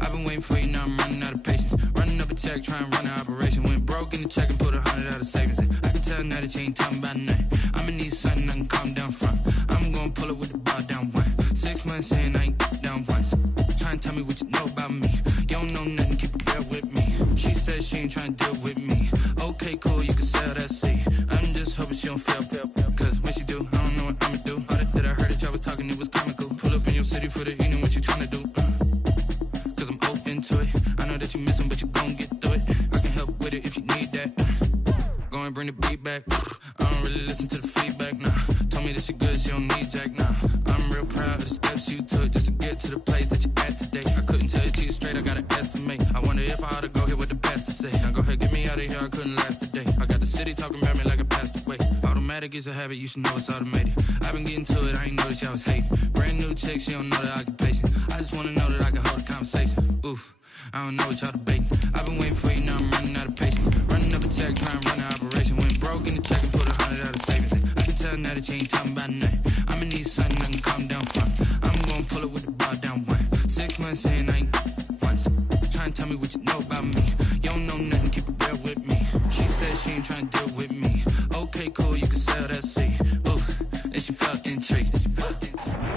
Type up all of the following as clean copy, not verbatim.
I've been waiting for you, now I'm running out of patience. Running up a check, trying to run an operation. Went broke in the check and put 100 out of savings. I can tell now that you ain't talking about nothing. I'ma need something I can calm down from. I'm gonna pull it with the bar down one. 6 months in, I ain't down once. Trying to tell me what you know about me. You don't know nothing, keep it real with me. She says she ain't trying to deal with me. Okay, cool, you can sell that seat. I'm just hoping she don't fail. Cause when she do, I don't know what I'ma do. All that I heard that y'all was talking, it was comical. Pull up in your city for the evening, what you tryna do? Cause I'm open to it. I know that you miss him, but you gon' get through it. I can help with it if you need that. Go and bring the beat back. I don't really listen to the feedback, nah. Told me that she good, she don't need Jack, nah. I'm real proud of the steps you took just to get to the place that you at today. I couldn't tell you to you straight, I gotta estimate. I wonder if I ought to go here with the best to say. Now go ahead, get me out of here, I couldn't last today. I got the city talking about me like I passed away. Automatic is a habit, you should know it's automated. I've been getting to it, I ain't noticed y'all was hating. Brand new chick, she don't know the occupation. I just wanna know that I can hold a conversation. Oof, I don't know what y'all debating. I've been waiting for you, now I'm running out of patience. Running up a check, trying to run an operation. Went broke in the check and put 100 out of savings. I can tell now that you ain't talking about nothing. I'ma need something I can calm down from. I'm gonna pull it with the bar down one. 6 months in, I ain't once. Trying to tell me what you know about me. You don't know nothing, keep it real with me. She said she ain't trying to deal with me. Okay, cool, you can sell that seat. Ooh, and she felt intrigued.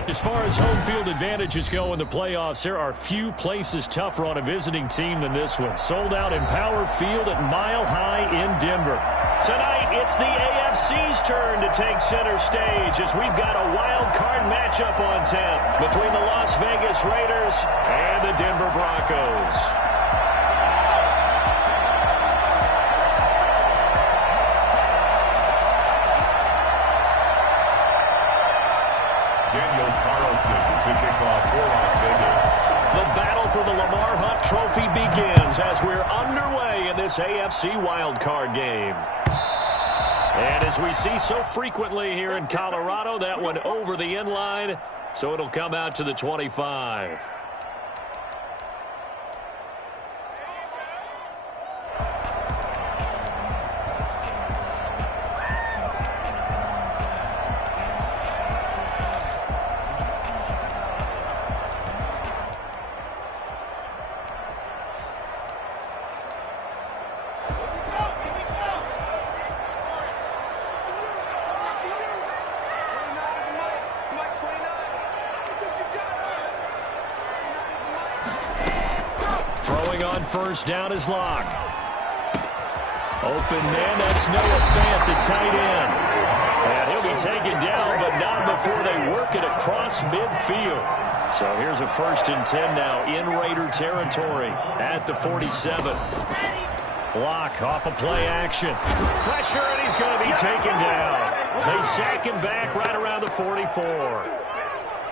As far as home field advantages go in the playoffs, there are few places tougher on a visiting team than this one. Sold out in Power Field at Mile High in Denver. Tonight, it's the AFC's turn to take center stage as we've got a wild card matchup on 10 between the Las Vegas Raiders and the Denver Broncos. To kick off for Las Vegas. The battle for the Lamar Hunt Trophy begins as we're underway in this AFC wildcard game. And as we see so frequently here in Colorado, that one over the end line, so it'll come out to the 25. First down is Locke. Open man, that's Noah Fant, the tight end. And he'll be taken down, but not before they work it across midfield. So here's a 1st and 10 now in Raider territory at the 47. Locke off a play action. Pressure, and he's going to be taken down. They sack him back right around the 44.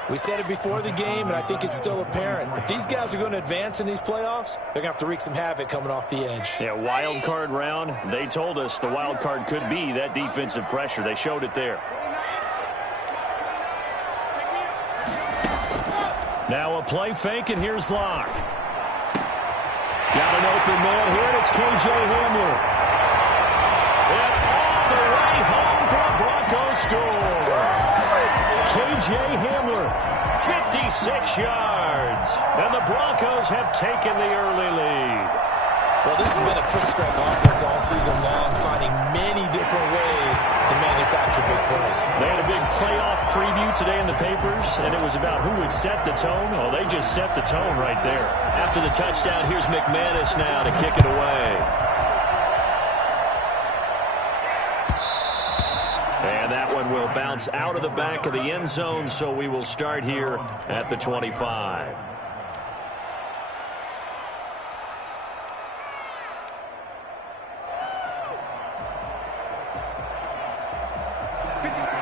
We said it before the game, and I think it's still apparent. If these guys are going to advance in these playoffs, they're going to have to wreak some havoc coming off the edge. Yeah, wild card round. They told us the wild card could be that defensive pressure. They showed it there. Now a play fake, and here's Locke. Got an open man here, and it's K.J. Hamler. And all the way home for a Broncos score. K.J. Hamler, 56 yards. And the Broncos have taken the early lead. Well, this has been a quick strike offense all season long, finding many different ways to manufacture big plays. They had a big playoff preview today in the papers, and it was about who would set the tone. Well, they just set the tone right there. After the touchdown, here's McManus now to kick it away. And that one will bounce out of the back of the end zone, so we will start here at the 25.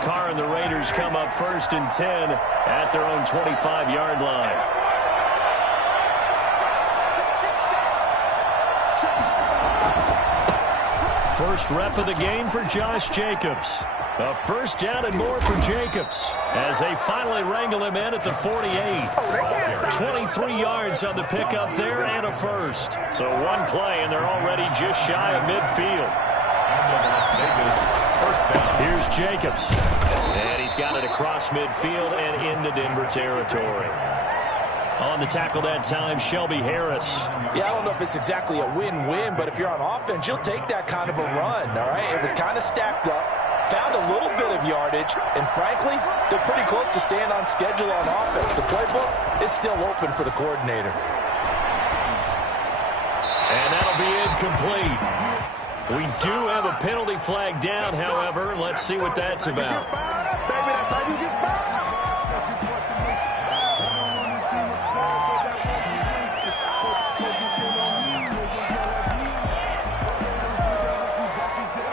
Carr and the Raiders come up 1st and 10 at their own 25-yard line. First rep of the game for Josh Jacobs. A 1st down and more for Jacobs as they finally wrangle him in at the 48. 23 yards on the pickup there and a 1st. So one play and they're already just shy of midfield. Here's Jacobs. And he's got it across midfield and into Denver territory. On the tackle that time, Shelby Harris. Yeah, I don't know if it's exactly a win-win, but if you're on offense, you'll take that kind of a run, all right? It was kind of stacked up, found a little bit of yardage, and frankly, they're pretty close to staying on schedule on offense. The playbook is still open for the coordinator. And that'll be incomplete. We do have a penalty flag down, however. Let's see what that's about.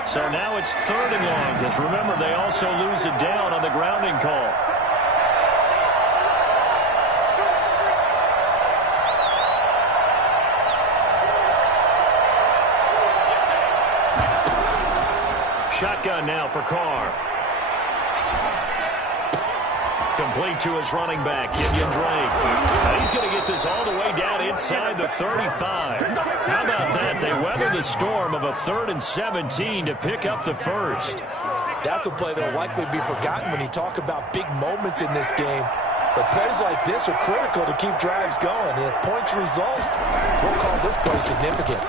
So now it's 3rd and long, because remember, they also lose it down on the grounding call. Shotgun now for Carr. Complete to his running back, Kenyon Drake. Now he's going to get this all the way down inside the 35. How about that? They weather the storm of a 3rd and 17 to pick up the first. That's a play that will likely be forgotten when you talk about big moments in this game. But plays like this are critical to keep drives going. And if points result, we'll call this play significant.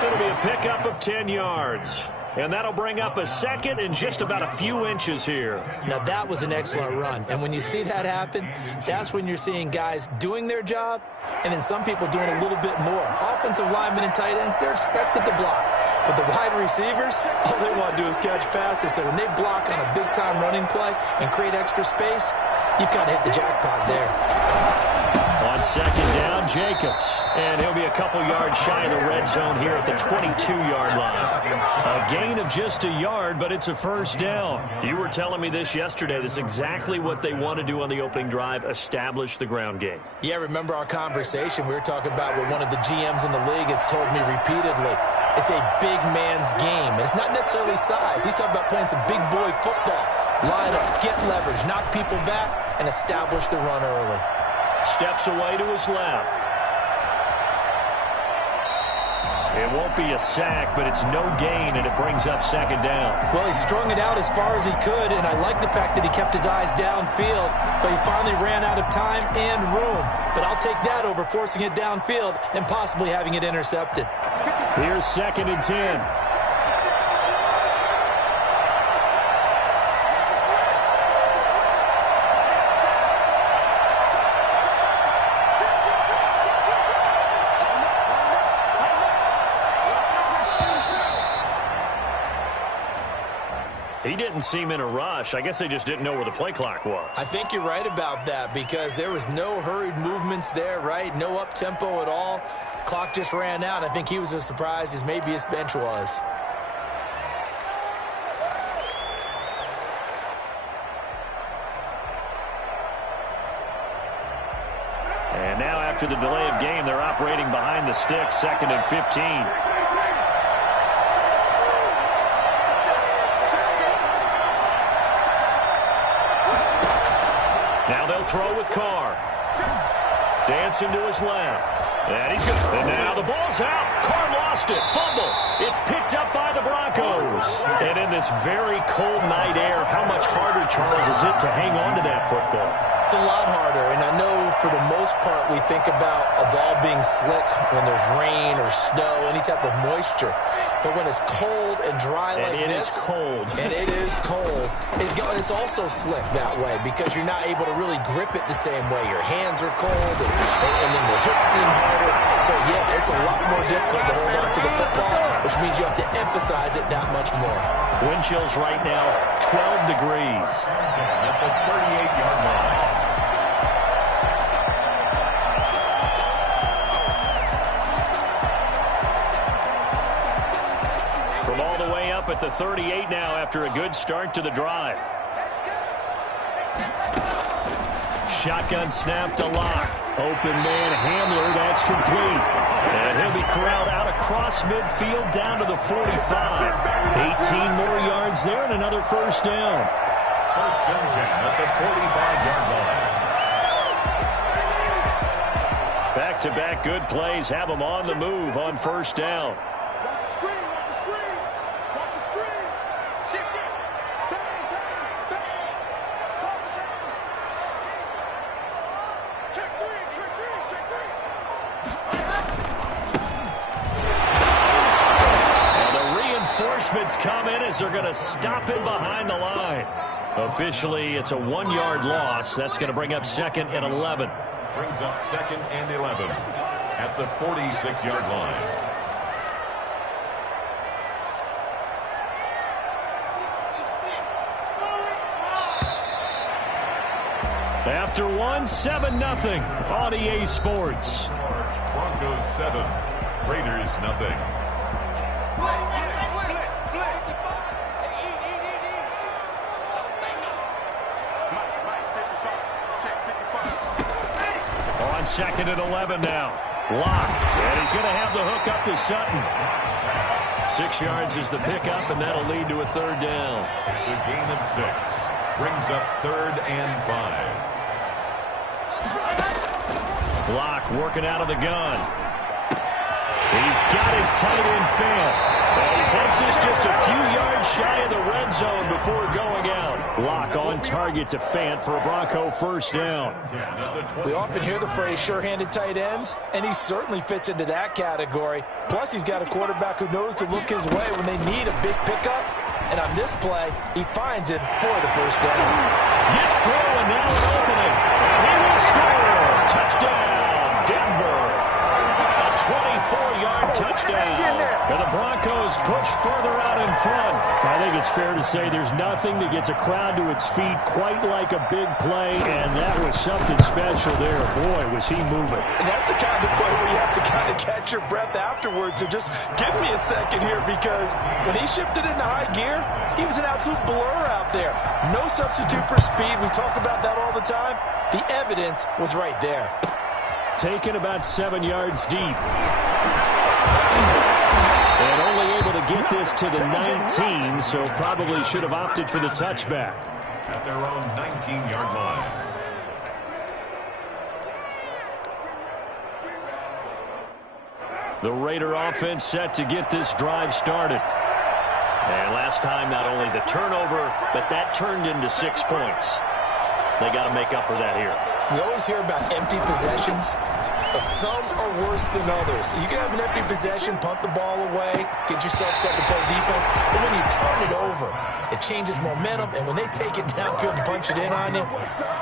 It'll be a pickup of 10 yards. And that'll bring up a 2nd and just about a few inches here. Now, that was an excellent run. And when you see that happen, that's when you're seeing guys doing their job and then some people doing a little bit more. Offensive linemen and tight ends, they're expected to block. But the wide receivers, all they want to do is catch passes. So when they block on a big-time running play and create extra space, you've kind of hit the jackpot there. On 2nd down, Jacobs. And he'll be a couple yards shy of the red zone here at the 22-yard line. A gain of just a yard, but it's a first down. You were telling me this yesterday. This is exactly what they want to do on the opening drive, establish the ground game. Yeah, remember our conversation? We were talking about what one of the GMs in the league has told me repeatedly. It's a big man's game, and it's not necessarily size. He's talking about playing some big boy football. Line up, get leverage, knock people back, and establish the run early. Steps away to his left. It won't be a sack, but it's no gain, and it brings up 2nd down. Well, he strung it out as far as he could, and I like the fact that he kept his eyes downfield, but he finally ran out of time and room. But I'll take that over forcing it downfield and possibly having it intercepted. Here's 2nd and 10. He didn't seem in a rush. I guess they just didn't know where the play clock was. I think you're right about that because there was no hurried movements there, right? No up-tempo at all. Clock just ran out. I think he was as surprised as maybe his bench was. And now after the delay of game, they're operating behind the sticks, 2nd and 15. Now they'll throw with Carr. Dancing to his left. And he's good. And now the ball's out. Carr lost it. Fumble. It's picked up by the Broncos. And in this very cold night air, how much harder, Charles, is it to hang on to that football? It's a lot harder, and I know for the most part we think about a ball being slick when there's rain or snow, any type of moisture. But when it's cold and dry like this, and it is cold, it's also slick that way because you're not able to really grip it the same way. Your hands are cold, and then the hits seem harder. So, yeah, it's a lot more difficult to hold on to the football, which means you have to emphasize it that much more. Wind chills right now, 12 degrees. At the 38-yard line. From all the way up at the 38 now after a good start to the drive. Shotgun snap to Lock. Open man Hamler, that's complete. And he'll be corralled out across midfield down to the 45. 18 more yards there and another first down. First and 10 at the 45-yard line. Back-to-back good plays have them on the move on first down. And the reinforcements come in as they're going to stop him behind the line. Officially, it's a 1-yard loss. That's going to bring up 2nd and 11. Brings up 2nd and 11 at the 46-yard line. After 7-0 on EA Sports. Broncos 7, Raiders nothing. On 2nd and 11 now. Lock. And he's going to have the hook up to Sutton. 6 yards is the pickup, and that'll lead to a 3rd down. It's a gain of 6. Brings up 3rd and 5. Lock working out of the gun. He's got his tight end Fant. And he takes us just a few yards shy of the red zone before going out. Lock on target to Fant for a Bronco 1st down. We often hear the phrase sure-handed tight ends, and he certainly fits into that category. Plus, he's got a quarterback who knows to look his way when they need a big pickup. And on this play, he finds it for the 1st down. Gets through, and now an opening. And he will score. Touchdown, Denver. A 24-yard touchdown. And the Broncos push further out in front. I think it's fair to say there's nothing that gets a crowd to its feet quite like a big play, and that was something special there. Boy, was he moving. And that's the kind of play where you have to kind of catch your breath afterwards. So just give me a second here, because when he shifted into high gear, he was an absolute blur out there. No substitute for speed. We talk about that all the time. The evidence was right there. Taken about 7 yards deep. And only able to get this to the 19, so probably should have opted for the touchback. At their own 19-yard line. The Raider offense set to get this drive started. And last time, not only the turnover, but that turned into 6 points. They got to make up for that here. We always hear about empty possessions, but some are worse than others. You can have an empty possession, punt the ball away, get yourself set to play defense, but when you turn it over, it changes momentum, and when they take it downfield and punch it in on you,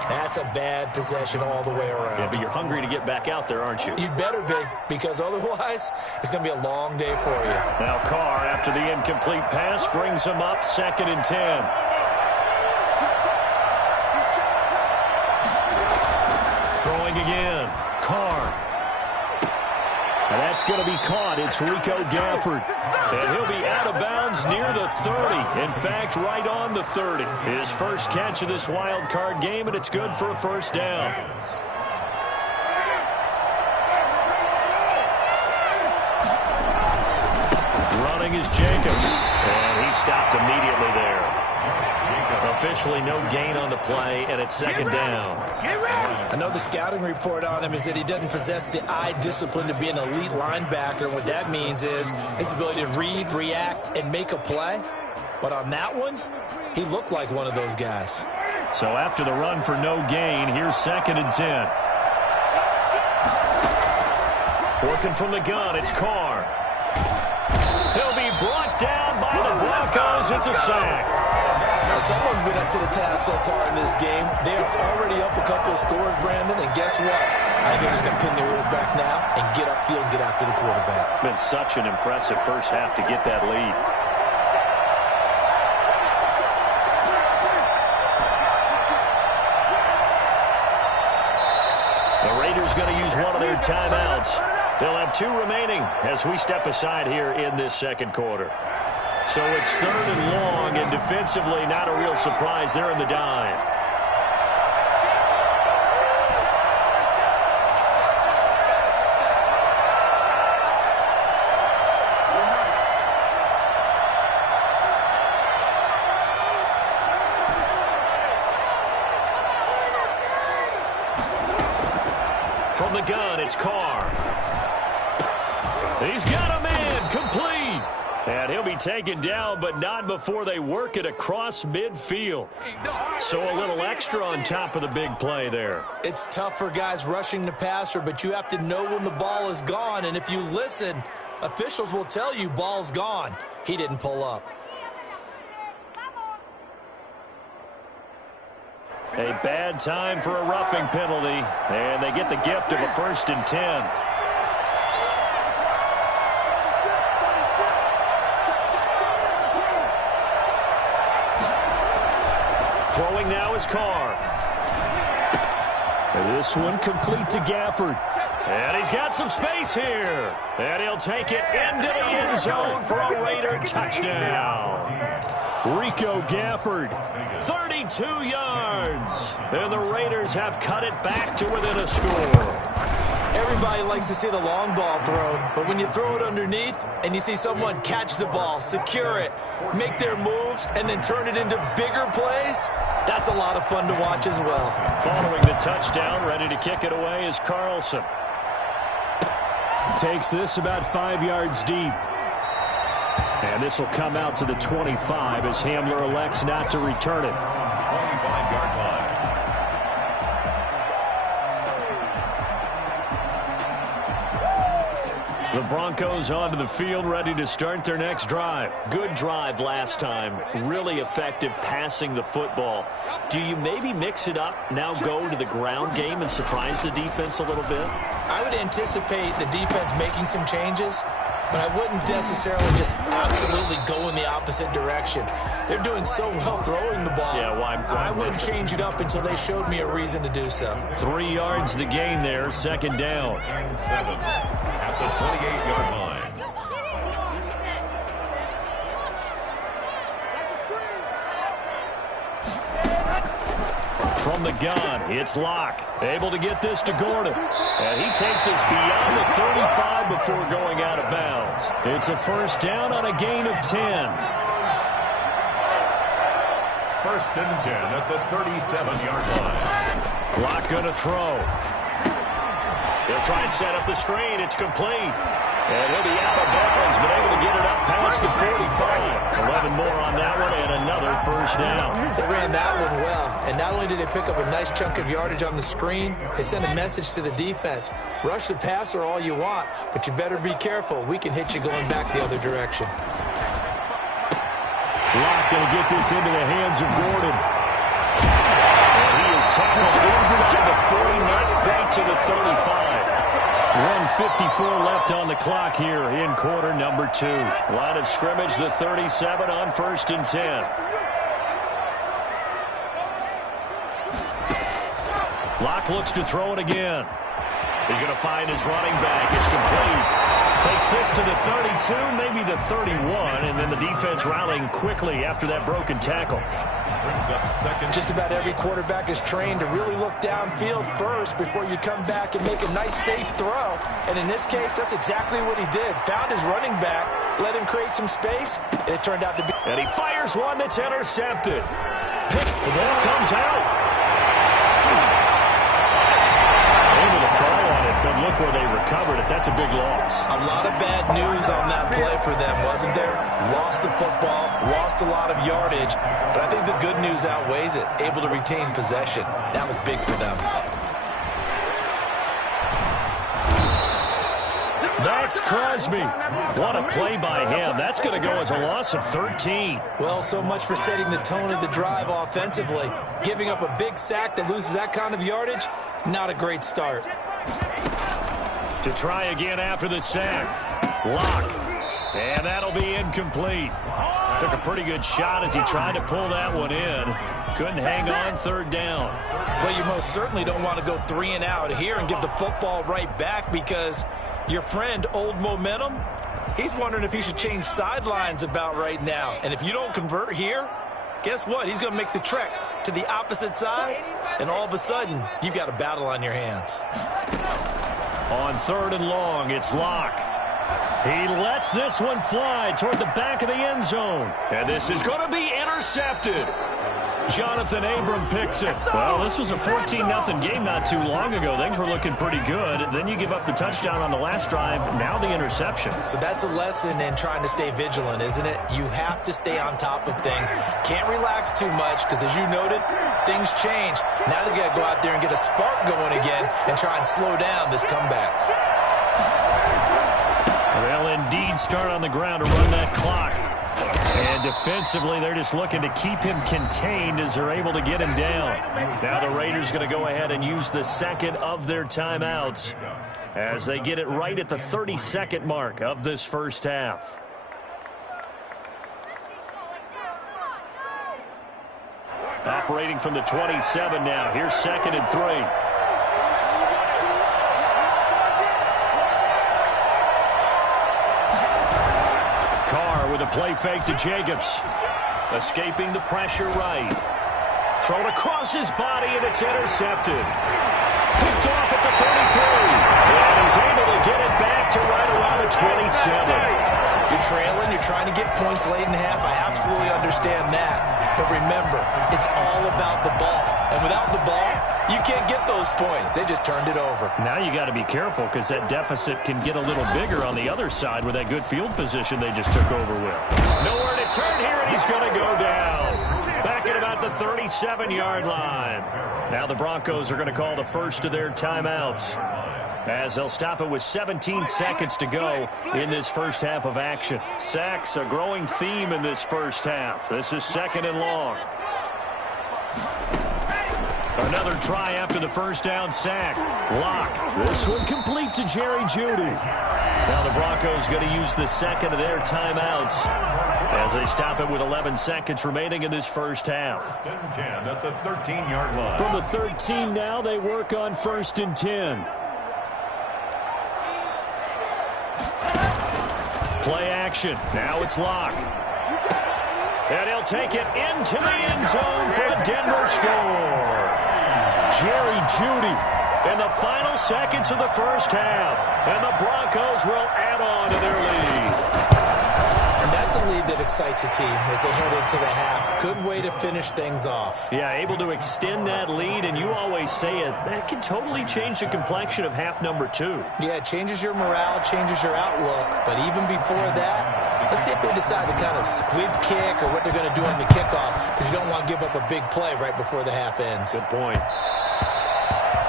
that's a bad possession all the way around. Yeah, but you're hungry to get back out there, aren't you? You'd better be, because otherwise, it's going to be a long day for you. Now Carr, after the incomplete pass, brings him up 2nd and 10. Throwing again. Carr. And that's going to be caught. It's Rico Gafford. And he'll be out of bounds near the 30. In fact, right on the 30. His first catch of this wild card game, and it's good for a 1st down. Running is Jacobs. And he stopped immediately there. Officially no gain on the play, and it's 2nd down. I know the scouting report on him is that he doesn't possess the eye discipline to be an elite linebacker. And what that means is his ability to read, react, and make a play. But on that one, he looked like one of those guys. So after the run for no gain, here's 2nd and 10. Working from the gun, it's Carr. He'll be brought down by the Broncos. It's a sack. Now, someone's been up to the task so far in this game. They are already up a couple of scores, Brandon, and guess what? I think they're just going to pin their ears back now and get upfield and get after the quarterback. Been such an impressive first half to get that lead. The Raiders going to use one of their timeouts. They'll have 2 remaining as we step aside here in this 2nd quarter. So it's 3rd and long, and defensively not a real surprise. They're in the dime. From the gun, it's Carr. He's got him in, complete. And he'll be taken down, but not before they work it across midfield. So a little extra on top of the big play there. It's tough for guys rushing the passer, but you have to know when the ball is gone. And if you listen, officials will tell you ball's gone. He didn't pull up. A bad time for a roughing penalty, and they get the gift of a 1st and 10. Throwing now is Carr. And this one complete to Gafford. And he's got some space here. And he'll take it into the end zone for a Raider touchdown. Rico Gafford, 32 yards. And the Raiders have cut it back to within a score. Everybody likes to see the long ball thrown, but when you throw it underneath and you see someone catch the ball, secure it, make their moves, and then turn it into bigger plays, that's a lot of fun to watch as well. Following the touchdown, ready to kick it away is Carlson. Takes this about 5 yards deep. And this will come out to the 25 as Hamler elects not to return it. 25-yard line. The Broncos onto the field, ready to start their next drive. Good drive last time. Really effective passing the football. Do you maybe mix it up, now go to the ground game and surprise the defense a little bit? I would anticipate the defense making some changes, but I wouldn't necessarily just absolutely go in the opposite direction. They're doing so well throwing the ball. Yeah, why I wouldn't change it up until they showed me a reason to do so. 3 yards the gain there, 2nd down. 7 at the 28-yard line. From the gun, it's Locke. Able to get this to Gordon. And he takes us beyond the 35 before going out of bounds. It's a 1st down on a gain of 10. 1st and 10 at the 37-yard line. Locke going to throw. He'll try and set up the screen. It's complete. And he'll be out of bounds, but able to get it up past the 45. 11 more on that one, and another 1st down. They ran that one well, and not only did they pick up a nice chunk of yardage on the screen, they sent a message to the defense. Rush the passer all you want, but you better be careful. We can hit you going back the other direction. Locke going to get this into the hands of Gordon. And he is tackled inside the 40, not quite to the 35. 1:54 left on the clock here in quarter number 2. Line of scrimmage, the 37 on 1st and 10. Locke looks to throw it again. He's going to find his running back. It's complete. Takes this to the 32, maybe the 31, and then the defense rallying quickly after that broken tackle. Brings up 2nd. Just about every quarterback is trained to really look downfield first before you come back and make a nice, safe throw. And in this case, that's exactly what he did. Found his running back, let him create some space, and it turned out to be... And he fires one that's intercepted. The ball comes out. Able to fall on it, but look where they recovered it. That's a big loss. A lot of bad news on that play for them, wasn't there? Lost the football, lost a lot of yardage, but I think the good news outweighs it. Able to retain possession. That was big for them. That's Crosby. What a play by him. That's going to go as a loss of 13. Well, so much for setting the tone of the drive offensively. Giving up a big sack that loses that kind of yardage, not a great start. To try again after the sack. Locke. And that'll be incomplete. Took a pretty good shot as he tried to pull that one in. Couldn't hang on, 3rd down. Well, you most certainly don't want to go 3 and out here and give the football right back because your friend, Old Momentum, he's wondering if he should change sidelines about right now. And if you don't convert here, guess what? He's going to make the trek to the opposite side, and all of a sudden, you've got a battle on your hands. On 3rd and long, it's Locke. He lets this one fly toward the back of the end zone. And this is going to be intercepted. Jonathan Abram picks it. Well, this was a 14-0 game not too long ago. Things were looking pretty good. Then you give up the touchdown on the last drive. Now the interception. So that's a lesson in trying to stay vigilant, isn't it? You have to stay on top of things. Can't relax too much because, as you noted, things change. Now they got to go out there and get a spark going again and try and slow down this comeback. They'll indeed start on the ground to run that clock. And defensively, they're just looking to keep him contained as they're able to get him down. Now the Raiders going to go ahead and use the second of their timeouts as they get it right at the 32nd mark of this first half. Operating from the 27 now. Here's 2nd and 3. With a play fake to Jacobs. Escaping the pressure right. Thrown across his body, and it's intercepted. Picked off at the 33. And he's able to get it back to right around the 27. You're trailing. You're trying to get points late in half. I absolutely understand that. But remember, it's all about the ball. And without the ball, you can't get those points. They just turned it over. Now you got to be careful because that deficit can get a little bigger on the other side with that good field position they just took over with. Nowhere to turn here, and he's going to go down. Back at about the 37-yard line. Now the Broncos are going to call the first of their timeouts as they'll stop it with 17 seconds to go in this first half of action. Sacks, a growing theme in this first half. This is 2nd and long. Another try after the first down sack. Lock. This one complete to Jerry Jeudy. Now the Broncos going to use the second of their timeouts as they stop it with 11 seconds remaining in this first half. 10 at the 13-yard line. From the 13 now, they work on 1st and 10. Play action. Now it's Lock. And he'll take it into the end zone for a Denver score. Jerry Jeudy in the final seconds of the first half. And the Broncos will add on to their lead. And that's a lead that excites a team as they head into the half. Good way to finish things off. Yeah, able to extend that lead, and you always say it, that can totally change the complexion of half number 2. Yeah, it changes your morale, changes your outlook. But even before that, let's see if they decide to kind of squib kick or what they're going to do on the kickoff, because you don't want to give up a big play right before the half ends. Good point.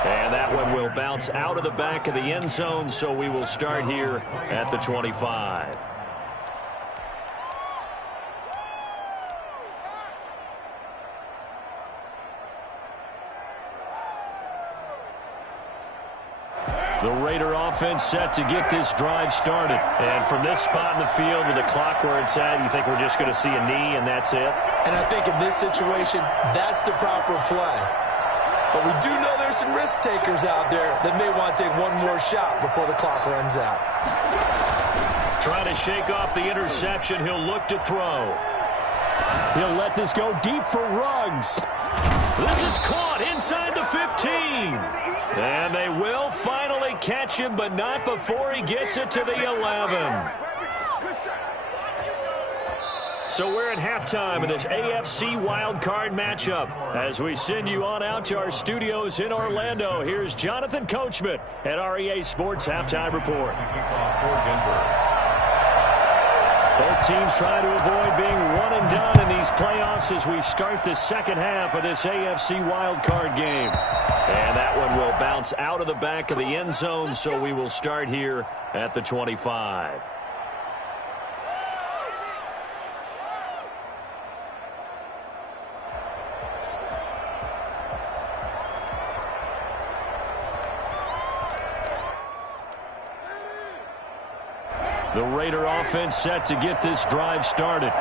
And that one will bounce out of the back of the end zone, so we will start here at the 25. The Raider offense set to get this drive started. And from this spot in the field with the clock where it's at, you think we're just going to see a knee and that's it? And I think in this situation, that's the proper play. But we do know there's some risk takers out there that may want to take one more shot before the clock runs out. Trying to shake off the interception. He'll look to throw. He'll let this go deep for Ruggs. This is caught inside the 15. And they will finally catch him, but not before he gets it to the 11. So we're at halftime of this AFC wildcard matchup. As we send you on out to our studios in Orlando, here's Jonathan Coachman at REA Sports Halftime Report. Both teams trying to avoid being one and done in these playoffs as we start the second half of this AFC wildcard game. And that one will bounce out of the back of the end zone, so we will start here at the 25. The Raider offense set to get this drive started.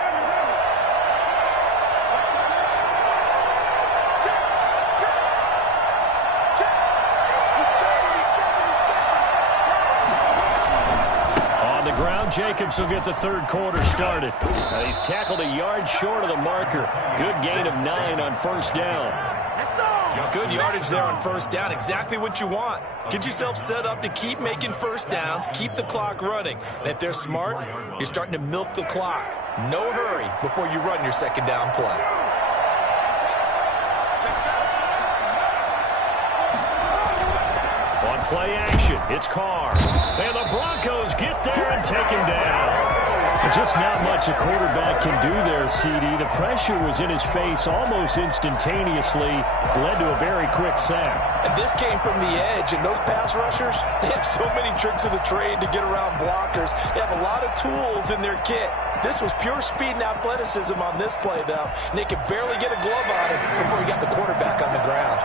On the ground, Jacobs will get the third quarter started. He's tackled a yard short of the marker. Good gain of 9 on first down. Good yardage there on first down. Exactly what you want. Get yourself set up to keep making first downs, keep the clock running. And if they're smart, you're starting to milk the clock. No hurry before you run your second down play. play action. It's Carr. And the Broncos get there and take him down. Just not much a quarterback can do there, CD. The pressure was in his face almost instantaneously, led to a very quick sack. And this came from the edge, and those pass rushers, they have so many tricks of the trade to get around blockers. They have a lot of tools in their kit. This was pure speed and athleticism on this play, though. And they could barely get a glove on him before he got the quarterback on the ground.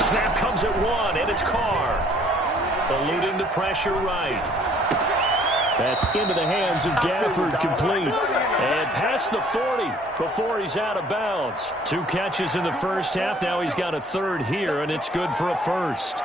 Snap comes at one, and it's Carr. Eluding the pressure right. That's into the hands of Gafford, complete. And past the 40 before he's out of bounds. 2 catches in the first half. Now he's got a third here, and it's good for a first.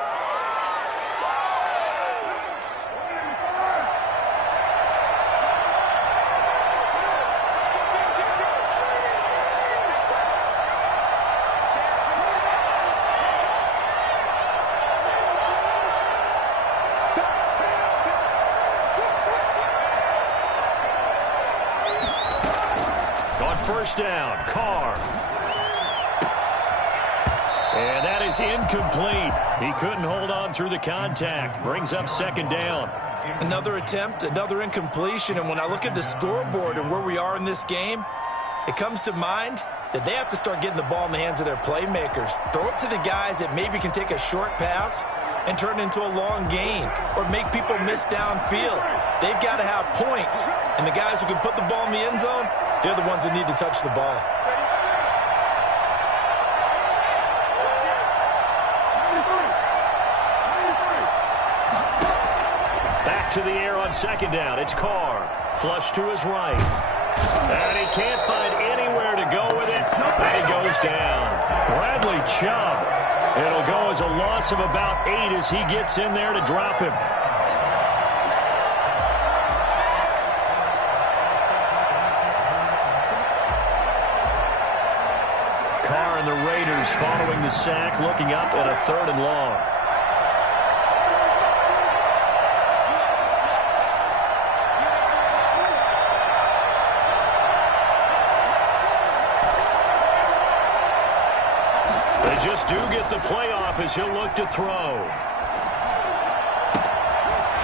First down, Carr. And that is incomplete. He couldn't hold on through the contact. Brings up second down. Another attempt, another incompletion. And when I look at the scoreboard and where we are in this game, it comes to mind that they have to start getting the ball in the hands of their playmakers. Throw it to the guys that maybe can take a short pass and turn it into a long gain or make people miss downfield. They've got to have points. And the guys who can put the ball in the end zone, they're the ones that need to touch the ball. Back to the air on second down. It's Carr. Flush to his right. And he can't find anywhere to go with it. And he goes down. Bradley Chubb. It'll go as a loss of about 8 as he gets in there to drop him. Carr and the Raiders following the sack, looking up at a 3rd and long. They just do get the playoff as he'll look to throw.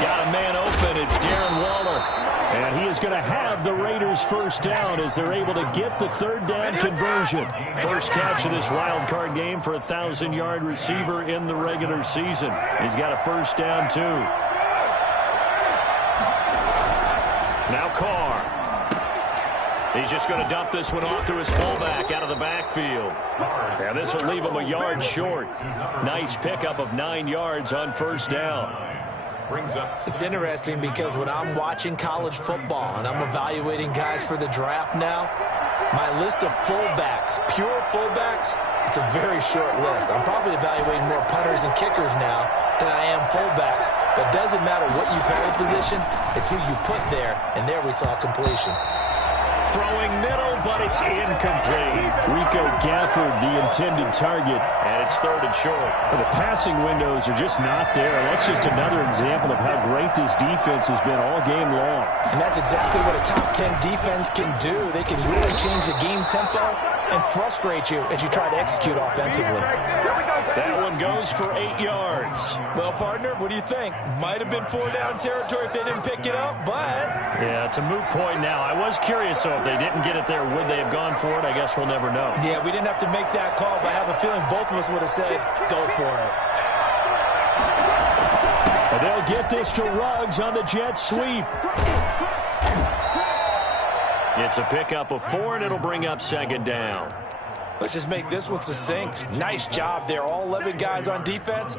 Got a man open. It's Darren Waller. And he is going to have the Raiders first down as they're able to get the 3rd down conversion. First catch of this wild card game for a 1,000-yard receiver in the regular season. He's got a first down, too. Now Carr. He's just going to dump this one off to his fullback out of the backfield. And this will leave him a yard short. Nice pickup of 9 yards on first down. It's interesting because when I'm watching college football and I'm evaluating guys for the draft now, my list of fullbacks, pure fullbacks, it's a very short list. I'm probably evaluating more punters and kickers now than I am fullbacks. But it doesn't matter what you call the position, it's who you put there. And there we saw completion. Throwing middle, but it's incomplete. Rico Gafford, the intended target, and it's 3rd and short. Well, the passing windows are just not there. That's just another example of how great this defense has been all game long. And that's exactly what a top 10 defense can do. They can really change the game tempo and frustrate you as you try to execute offensively. That one goes for 8 yards. Well, partner, what do you think? Might have been 4-down territory if they didn't pick it up, but... Yeah, it's a moot point now. I was curious, so if they didn't get it there, would they have gone for it? I guess we'll never know. Yeah, we didn't have to make that call, but I have a feeling both of us would have said, go for it. And they'll get this to Ruggs on the jet sweep. It's a pickup of 4, and it'll bring up second down. Let's just make this one succinct. Nice job there. All 11 guys on defense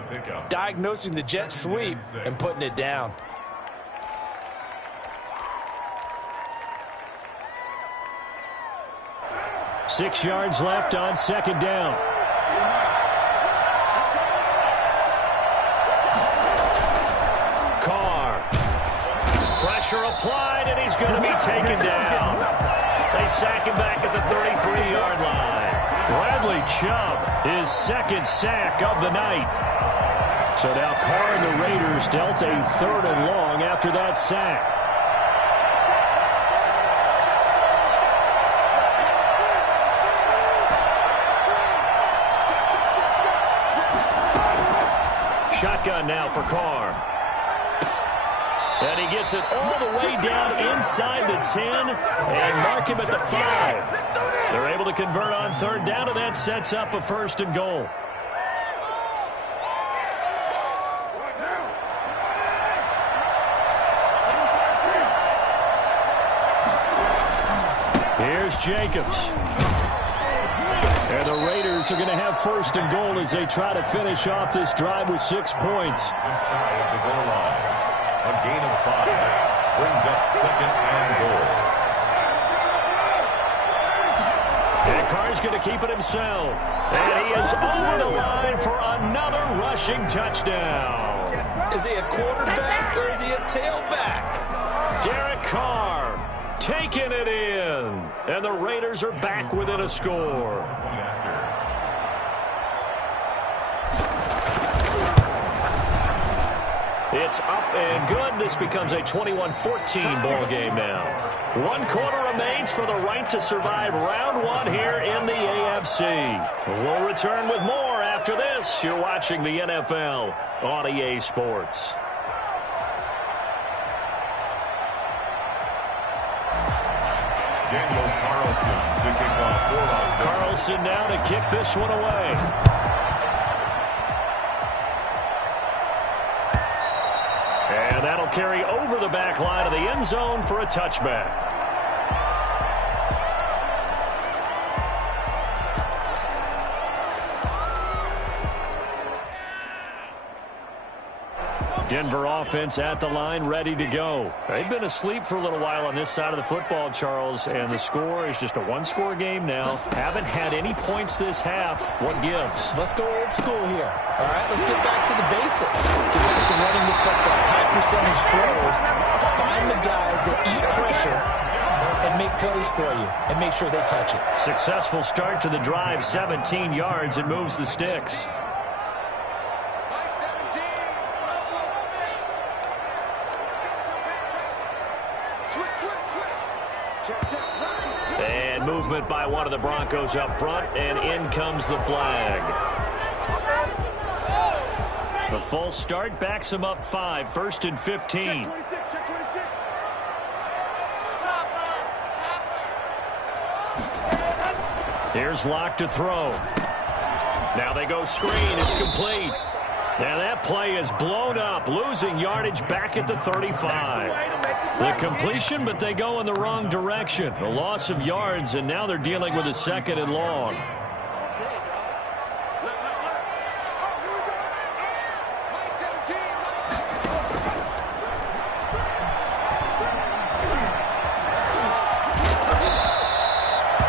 diagnosing the jet sweep and putting it down. Six yards left on second down. Carr. Pressure applied, and he's going to be taken down. They sack him back at the 33-yard line. Bradley Chubb, his second sack of the night. So now Carr and the Raiders dealt a 3rd and long after that sack. Shotgun now for Carr. And he gets it all the way down inside the 10 and mark him at the 5. They're able to convert on 3rd down, and that sets up a 1st and goal. Here's Jacobs. And the Raiders are going to have 1st and goal as they try to finish off this drive with 6 points. At the goal line. A gain of 5 brings up 2nd and goal. And Carr's going to keep it himself. And he is on the line for another rushing touchdown. Is he a quarterback or is he a tailback? Derek Carr taking it in. And the Raiders are back within a score. It's up and good. This becomes a 21-14 ball game now. 1 quarter remains for the right to survive round 1 here in the AFC. We'll return with more after this. You're watching the NFL on EA Sports. Daniel Carlson to kick off for us. Carlson now to kick this one away. And that'll carry over the back line of the end zone for a touchback. Denver offense at the line, ready to go. They've been asleep for a little while on this side of the football, Charles, and the score is just a 1-score game now. Haven't had any points this half. What gives? Let's go old school here. All right, let's get back to the basics. Get back to running the football, high percentage throws. Find the guys that eat pressure and make plays for you and make sure they touch it. Successful start to the drive, 17 yards. It moves the sticks. And movement by one of the Broncos up front, and in comes the flag. The full start backs him up 5, 1st and 15. Here's Locke to throw. Now they go screen. It's complete. And that play is blown up, losing yardage back at the 35. The completion, but they go in the wrong direction. A loss of yards, and now they're dealing with a 2nd and long.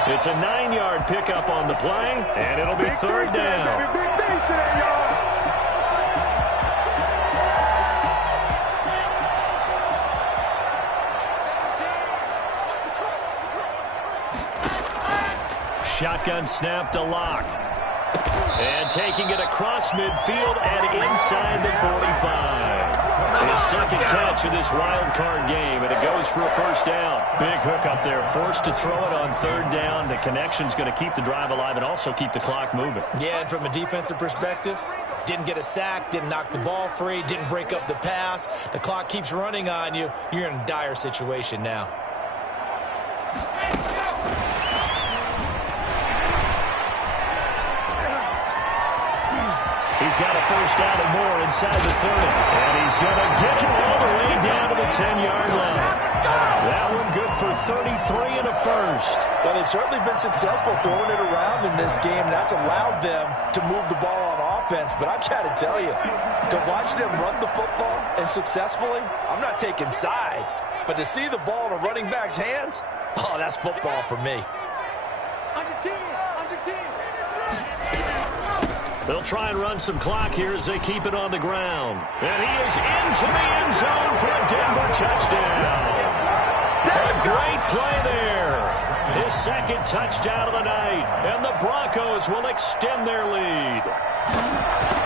It's a 9-yard pickup on the play, and it'll be 3rd down. Shotgun snap to Locke. And taking it across midfield and inside the 45. His 2nd catch of this wild card game, and it goes for a 1st down. Big hook up there, forced to throw it on 3rd down. The connection's going to keep the drive alive and also keep the clock moving. Yeah, and from a defensive perspective, didn't get a sack, didn't knock the ball free, didn't break up the pass. The clock keeps running on you. You're in a dire situation now. He's got a 1st down and more inside the 30. And he's going to get it all the way down to the 10-yard line. That one good for 33 and a 1st. Well, they've certainly been successful throwing it around in this game. That's allowed them to move the ball on offense. But I've got to tell you, to watch them run the football and successfully, I'm not taking sides. But to see the ball in a running back's hands, oh, that's football for me. Under 10, under 10. They'll try and run some clock here as they keep it on the ground. And he is into the end zone for a Denver touchdown. A great play there. His 2nd touchdown of the night. And the Broncos will extend their lead.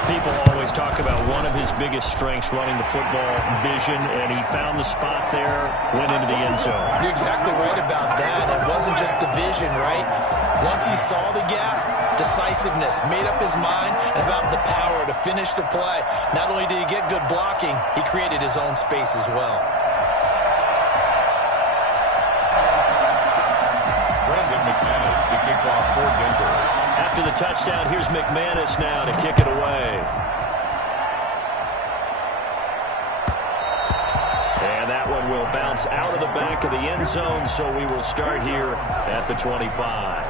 People always talk about one of his biggest strengths running the football, vision, and he found the spot there, went into the end zone. You're exactly right about that. It wasn't just the vision, right? Once he saw the gap, decisiveness, made up his mind, and about the power to finish the play. Not only did he get good blocking, he created his own space as well. McManus to kick off for Denver. After the touchdown, here's McManus now to kick it away. And that one will bounce out of the back of the end zone, so we will start here at the 25.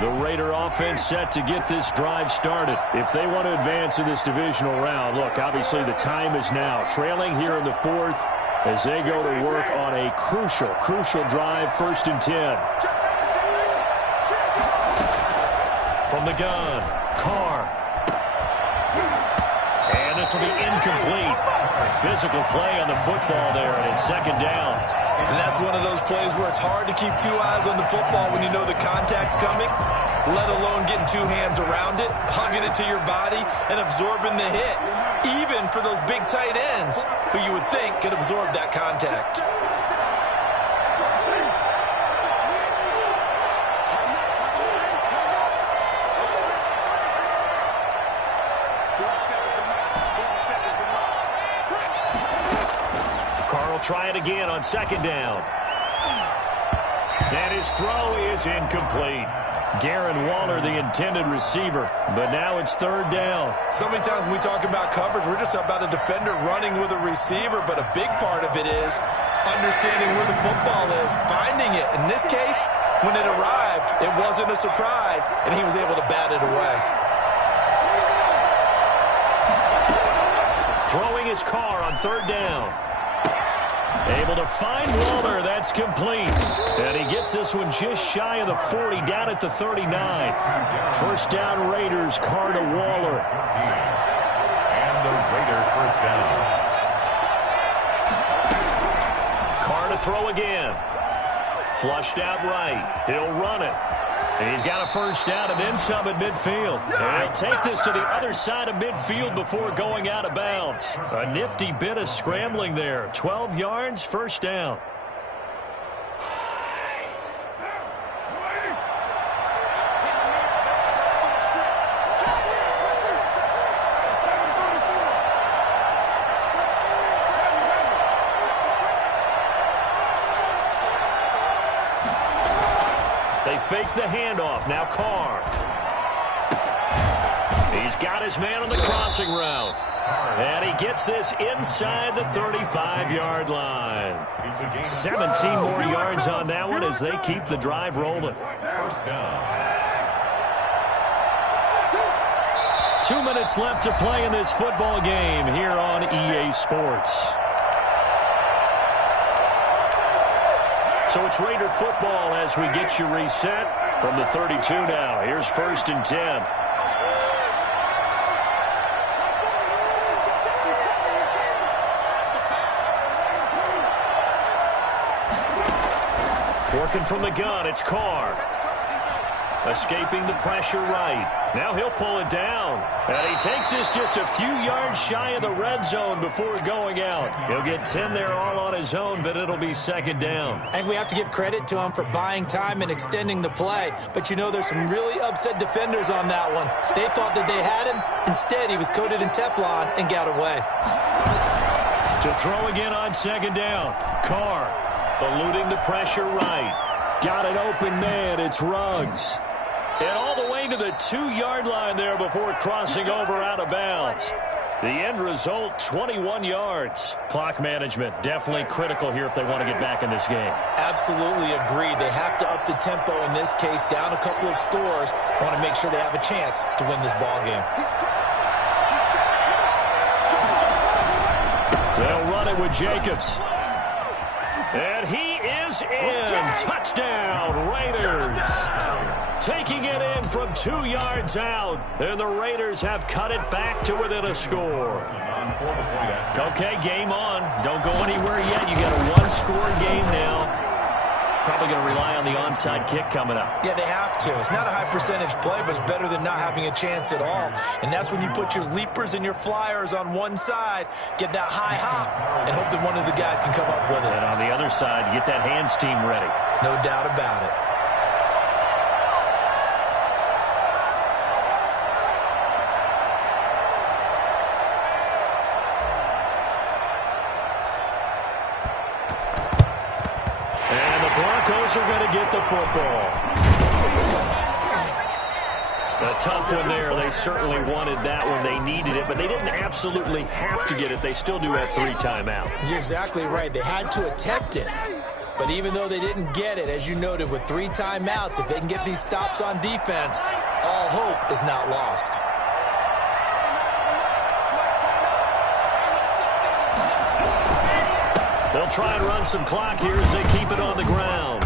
The Raider offense set to get this drive started. If they want to advance in this divisional round, look, obviously the time is now. Trailing here in the fourth as they go to work on a crucial drive, 1st and 10. From the gun, Carr. And this will be incomplete. Physical play on the football there, and it's 2nd down. And that's one of those plays where it's hard to keep 2 eyes on the football when you know the contact's coming, let alone getting 2 hands around it, hugging it to your body, and absorbing the hit, even for those big tight ends who you would think could absorb that contact. Try it again on 2nd down. And his throw is incomplete. Darren Waller, the intended receiver, but now it's 3rd down. So many times when we talk about coverage, we're just about a defender running with a receiver, but a big part of it is understanding where the football is, finding it. In this case, when it arrived, it wasn't a surprise, and he was able to bat it away. Throwing his Carr on 3rd down. Able to find Waller. That's complete. And he gets this one just shy of the 40, down at the 39. 1st down Raiders, Carr to Waller. And the Raider 1st down. Carr to throw again. Flushed out right. He'll run it. He's got a 1st down and then some at midfield. And he'll take this to the other side of midfield before going out of bounds. A nifty bit of scrambling there. 12 yards, 1st down. They fake the handoff. Now Carr. He's got his man on the crossing route. And he gets this inside the 35-yard line. 17 more yards on that one as they keep the drive rolling. 1st down. 2 minutes left to play in this football game here on EA Sports. So it's Raider football as we get you reset from the 32 now. Here's 1st and 10. Working from the gun, it's Carr. Escaping the pressure right. Now he'll pull it down. And he takes this just a few yards shy of the red zone before going out. He'll get 10 there all on his own, but it'll be 2nd down. I think we have to give credit to him for buying time and extending the play. But you know, there's some really upset defenders on that one. They thought that they had him. Instead, he was coated in Teflon and got away. To throw again on 2nd down. Carr eluding the pressure right. Got an open man. It's Ruggs. And all the way to the 2-yard line there before crossing over out of bounds. The end result, 21 yards. Clock management, definitely critical here if they want to get back in this game. Absolutely agreed. They have to up the tempo in this case, down a couple of scores. Want to make sure they have a chance to win this ball game. They'll run it with Jacobs. And he is in. Touchdown, Raiders. Taking it in from 2 yards out. And the Raiders have cut it back to within a score. Okay, game on. Don't go anywhere yet. You got a one-score game now. Probably going to rely on the onside kick coming up. Yeah, they have to. It's not a high-percentage play, but it's better than not having a chance at all. And that's when you put your leapers and your flyers on one side, get that high hop, and hope that one of the guys can come up with it. And on the other side, you get that hands team ready. No doubt about it. Broncos are going to get the football. A tough one there. They certainly wanted that one. They needed it, but they didn't absolutely have to get it. They still do have 3 timeouts. You're exactly right. They had to attempt it. But even though they didn't get it, as you noted, with 3 timeouts, if they can get these stops on defense, all hope is not lost. They'll try and run some clock here as they keep it on the ground.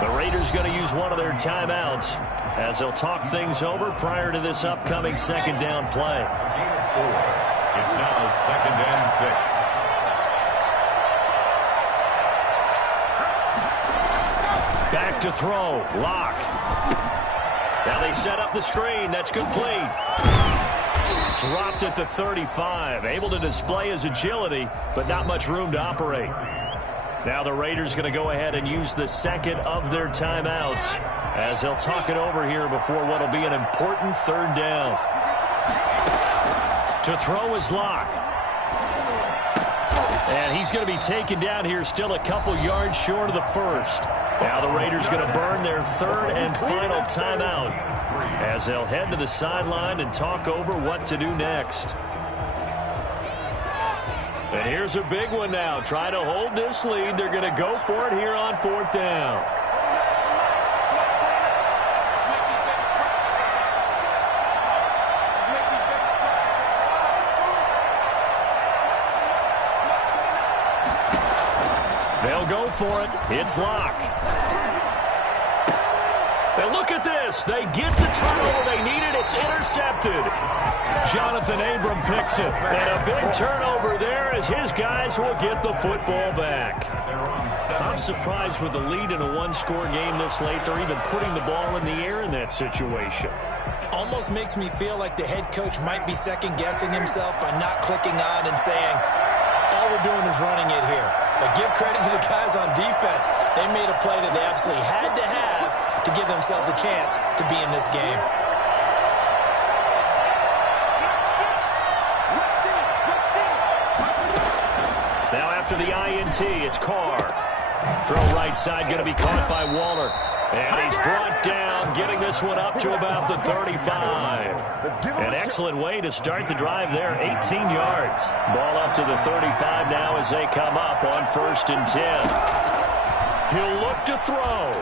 The Raiders going to use one of their timeouts as they'll talk things over prior to this upcoming second down play. It's now 2nd and 6. Back to throw. Lock. Now they set up the screen. That's complete. Dropped at the 35. Able to display his agility, but not much room to operate. Now the Raiders going to go ahead and use the second of their timeouts as they'll talk it over here before what will be an important 3rd down. To throw is Lock. And he's going to be taken down here still a couple yards short of the first. Now the Raiders going to burn their 3rd and final timeout as they'll head to the sideline and talk over what to do next. And here's a big one now. Try to hold this lead. They're going to go for it here on 4th down. They'll go for it. It's Lock. And look at this. They get the turnover they needed. It's intercepted. Jonathan Abram picks it. And a big turnover there as his guys will get the football back. I'm surprised with the lead in a one-score game this late. They're even putting the ball in the air in that situation. Almost makes me feel like the head coach might be second-guessing himself by not clicking on and saying, all we're doing is running it here. But give credit to the guys on defense. They made a play that they absolutely had to have to give themselves a chance to be in this game. Now after the INT, it's Carr. Throw right side going to be caught by Waller. And he's brought down, getting this one up to about the 35. An excellent way to start the drive there, 18 yards. Ball up to the 35 now as they come up on 1st and 10. He'll look to throw.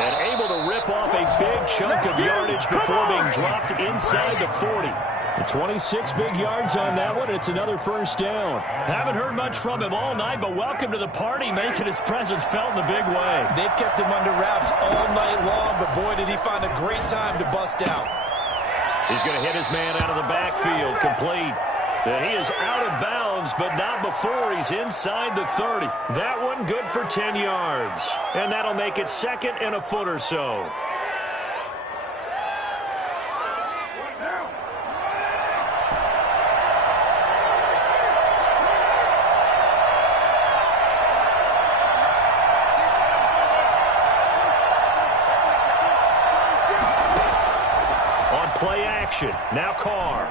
And able to rip off a big chunk of yardage before being dropped inside the 40. 26 big yards on that one. It's another 1st down. Haven't heard much from him all night, but welcome to the party, making his presence felt in a big way. They've kept him under wraps all night long, but boy, did he find a great time to bust out. He's going to hit his man out of the backfield, complete. And he is out of bounds, but not before he's inside the 30. That one good for 10 yards. And that'll make it 2nd and a foot or so. Play action. Now Carr.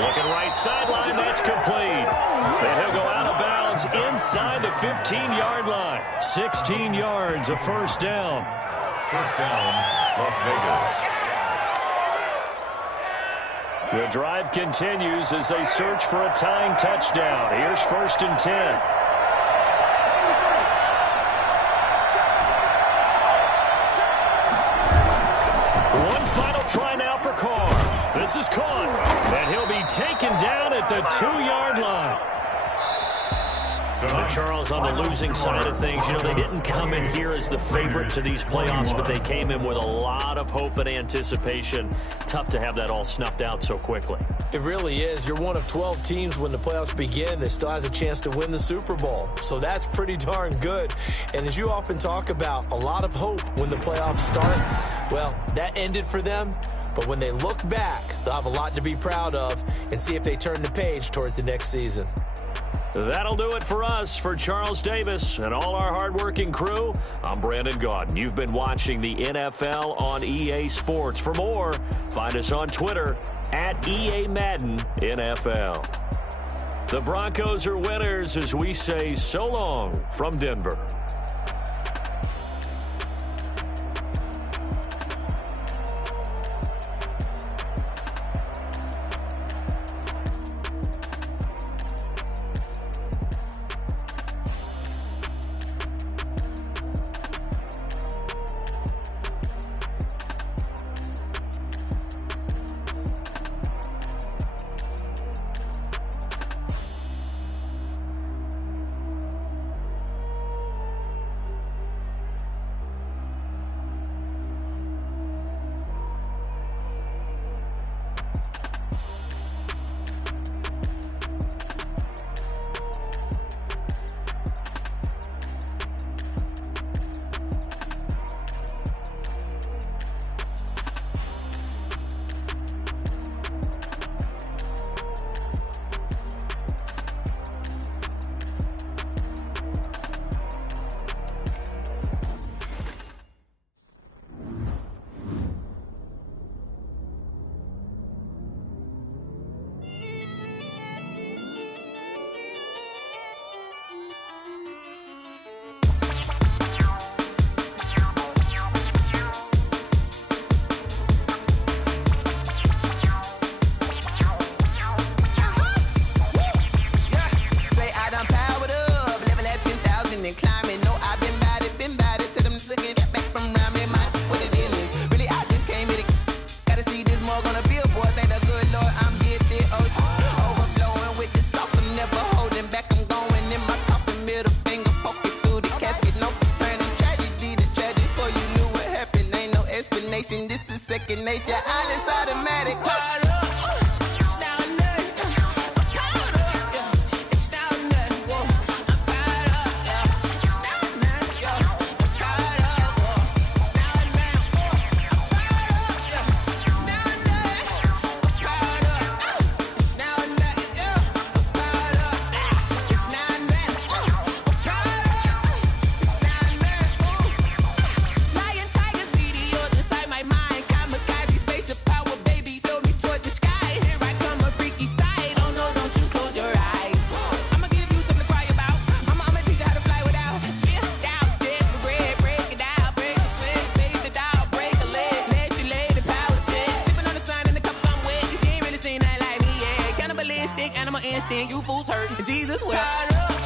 Looking right sideline. That's complete. And he'll go out of bounds inside the 15-yard line. 16 yards, a 1st down. 1st down, Las Vegas. The drive continues as they search for a tying touchdown. Here's 1st and 10. Try now for Carr. This is caught. And he'll be taken down at the 2-yard line. Charles, on the losing side of things, you know, they didn't come in here as the favorite to these playoffs, but they came in with a lot of hope and anticipation. Tough to have that all snuffed out so quickly. It really is. You're one of 12 teams when the playoffs begin that still has a chance to win the Super Bowl. So that's pretty darn good. And as you often talk about, a lot of hope when the playoffs start. Well, that ended for them. But when they look back, they'll have a lot to be proud of and see if they turn the page towards the next season. That'll do it for us. For Charles Davis and all our hardworking crew, I'm Brandon Gaudin. You've been watching the NFL on EA Sports. For more, find us on Twitter at EA Madden NFL. The Broncos are winners as we say so long from Denver. This is second nature. All is automatic. Animal instinct, you fools hurt. Jesus, well.